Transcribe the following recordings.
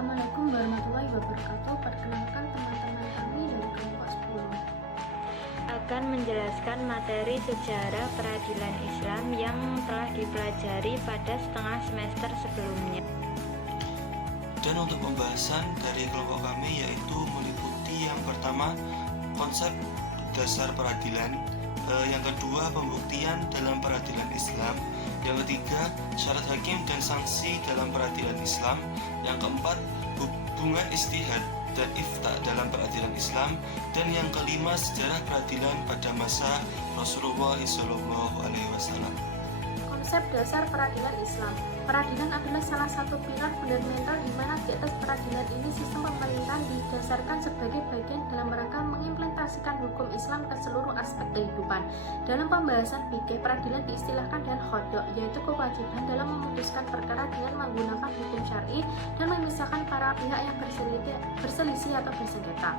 Assalamualaikum warahmatullahi wabarakatuh. Perkenalkan teman-teman kami dari kelompok 10 akan menjelaskan materi sejarah peradilan Islam yang telah dipelajari pada setengah semester sebelumnya. Dan untuk pembahasan dari kelompok kami yaitu meliputi yang pertama konsep dasar peradilan, yang kedua pembuktian dalam peradilan Islam, yang ketiga syarat hakim dan sanksi dalam peradilan Islam, yang keempat hubungan istihad dan ifta dalam peradilan Islam, dan yang kelima sejarah peradilan pada masa Rasulullah SAW. Konsep dasar peradilan Islam. Peradilan adalah salah satu pilar fundamental di mana di atas peradilan ini sistem pemerintahan didasarkan sebagai bagian dalam rangka mengimplementasikan hukum Islam ke seluruh aspek kehidupan. Dalam pembahasan fikih, peradilan diistilahkan dengan qada, yaitu kewajiban dalam memutuskan perkara dengan menggunakan hukum syar'i dan memisahkan para pihak yang berselisih atau bersengketa.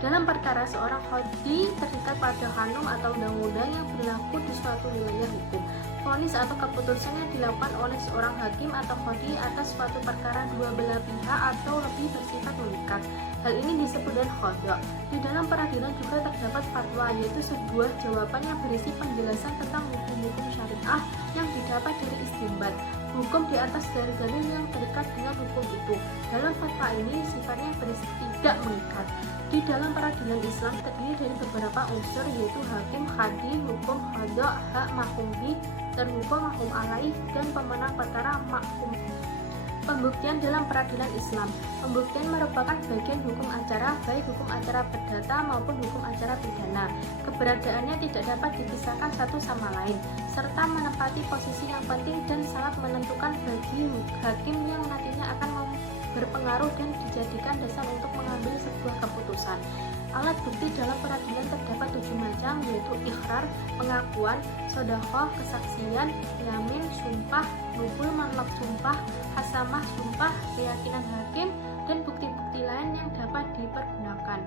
Dalam perkara, seorang qadi terikat pada kanun atau undang-undang yang berlaku di suatu wilayah hukum. Vonis atau keputusan yang dilakukan oleh seorang hakim atau qadi atas suatu perkara dua belah pihak atau lebih bersifat mengikat. Hal ini disebut dengan qada. Di dalam peradilan juga terdapat fatwa, yaitu sebuah jawaban yang berisi penjelasan tentang hukum-hukum syariah yang didapat dari istinbat, hukum di atas dalil-dalil yang terikat dengan hukum itu. Dalam fatwa ini sifatnya tidak mengikat. Di dalam peradilan Islam terdiri dari beberapa unsur, yaitu hakim, qadi, hukum, qada, hak mahkum bih, dan hukum mahkum alaih, dan pemenang perkara mahkum. Pembuktian dalam peradilan Islam. Pembuktian merupakan bagian hukum acara, baik hukum acara perdata maupun hukum acara pidana. Keberadaannya tidak dapat dipisahkan satu sama lain, serta menempati posisi yang penting dan sangat menentukan bagi hakim yang nantinya akan berpengaruh dan dijadikan dasar untuk mengambil sebuah keputusan. Alat bukti dalam peradilan terdapat 7 macam, yaitu ikhrar, pengakuan, shodaqoh, kesaksian, yamin, sumpah, nukul, manlak sumpah, hasamah sumpah, keyakinan hakim, dan bukti-bukti lain yang dapat dipergunakan.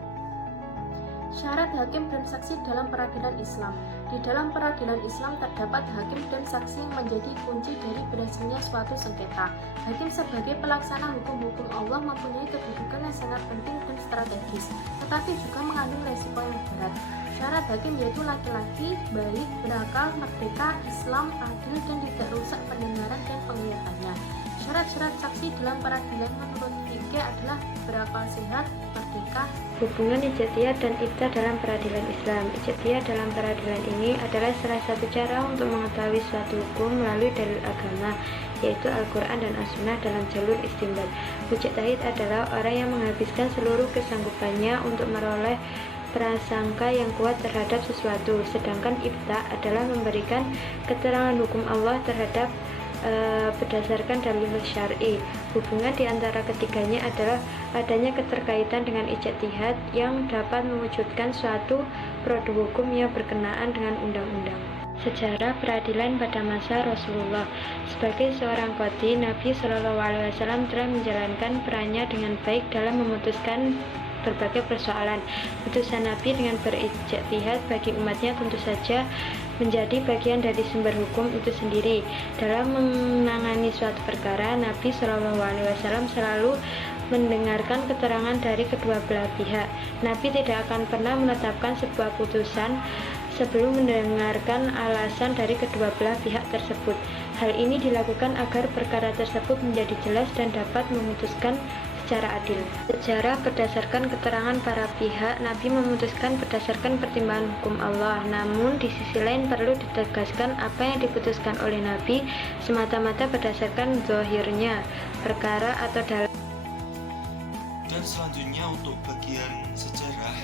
Syarat hakim dan saksi dalam peradilan Islam. Di dalam peradilan Islam terdapat hakim dan saksi yang menjadi kunci dari berhasilnya suatu sengketa. Hakim sebagai pelaksana hukum-hukum Allah mempunyai kedudukan yang sangat penting dan strategis, tetapi juga mengandung resiko yang berat. Syarat hakim yaitu laki-laki, baik, berakal, merdeka, Islam, adil, dan tidak rusak pendengaran dan penglihatannya. Syarat-syarat saksi dalam peradilan menurut fikih adalah berakal sehat, merdeka. Hubungan ijtihad dan ifta dalam peradilan Islam. Ijtihad dalam peradilan ini adalah salah satu cara untuk mengetahui suatu hukum melalui dalil agama, yaitu Al-Quran dan As-Sunnah dalam jalur istinbat. Mujtahid adalah orang yang menghabiskan seluruh kesanggupannya untuk meroleh prasangka yang kuat terhadap sesuatu, sedangkan ifta adalah memberikan keterangan hukum Allah terhadap berdasarkan dalil syar'i. Hubungan di antara ketiganya adalah adanya keterkaitan dengan ijtihad yang dapat mewujudkan suatu produk hukum yang berkenaan dengan undang-undang. Sejarah peradilan pada masa Rasulullah. Sebagai seorang qadhi, Nabi SAW telah menjalankan perannya dengan baik dalam memutuskan berbagai persoalan. Putusan Nabi dengan berijtihad bagi umatnya tentu saja menjadi bagian dari sumber hukum itu sendiri. Dalam menangani suatu perkara, Nabi SAW selalu mendengarkan keterangan dari kedua belah pihak. Nabi tidak akan pernah menetapkan sebuah putusan sebelum mendengarkan alasan dari kedua belah pihak tersebut. Hal ini dilakukan agar perkara tersebut menjadi jelas dan dapat memutuskan secara adil. Sejarah berdasarkan keterangan para pihak, Nabi memutuskan berdasarkan pertimbangan hukum Allah. Namun di sisi lain perlu ditegaskan apa yang diputuskan oleh Nabi semata-mata berdasarkan zahirnya perkara atau dalam. Dan selanjutnya untuk bagian sejarah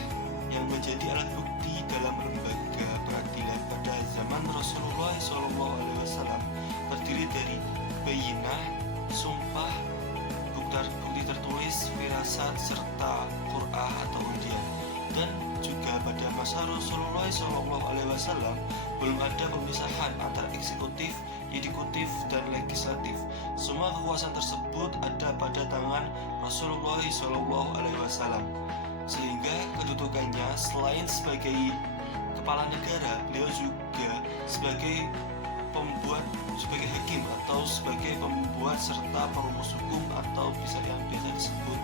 yang menjadi alat bukti dalam lembaga peradilan pada zaman Rasulullah SAW terdiri dari bayinah, sumpah, bukti tertulis, firasat, serta qur'ah atau undian. Dan juga pada masa Rasulullah SAW belum ada pemisahan antara eksekutif, yudikatif, dan legislatif. Semua kekuasaan tersebut ada pada tangan Rasulullah SAW, sehingga kedudukannya selain sebagai kepala negara, beliau juga sebagai pembuat, sebagai hakim atau sebagai pembuat serta perumus hukum atau bisa yang biasa disebut.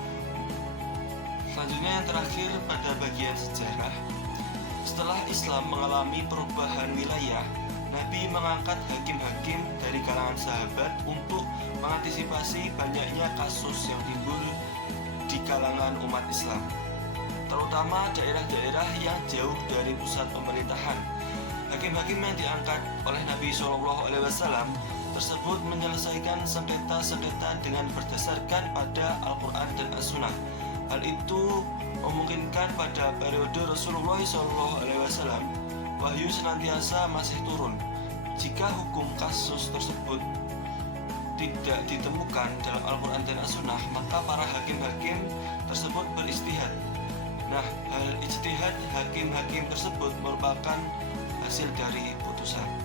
Selanjutnya yang terakhir pada bagian sejarah. Setelah Islam mengalami perubahan wilayah, Nabi mengangkat hakim-hakim dari kalangan sahabat untuk mengantisipasi banyaknya kasus yang timbul di kalangan umat Islam, terutama daerah-daerah yang jauh dari pusat pemerintahan. Hakim-hakim yang diangkat oleh Nabi SAW tersebut menyelesaikan sengketa-sengketa dengan berdasarkan pada Al-Quran dan As-Sunnah. Hal itu memungkinkan pada periode Rasulullah SAW wahyu senantiasa masih turun. Jika hukum kasus tersebut tidak ditemukan dalam Al-Quran dan As-Sunnah, maka para hakim-hakim tersebut beristihad. Nah, hal ijtihad hakim-hakim tersebut merupakan hasil dari putusan.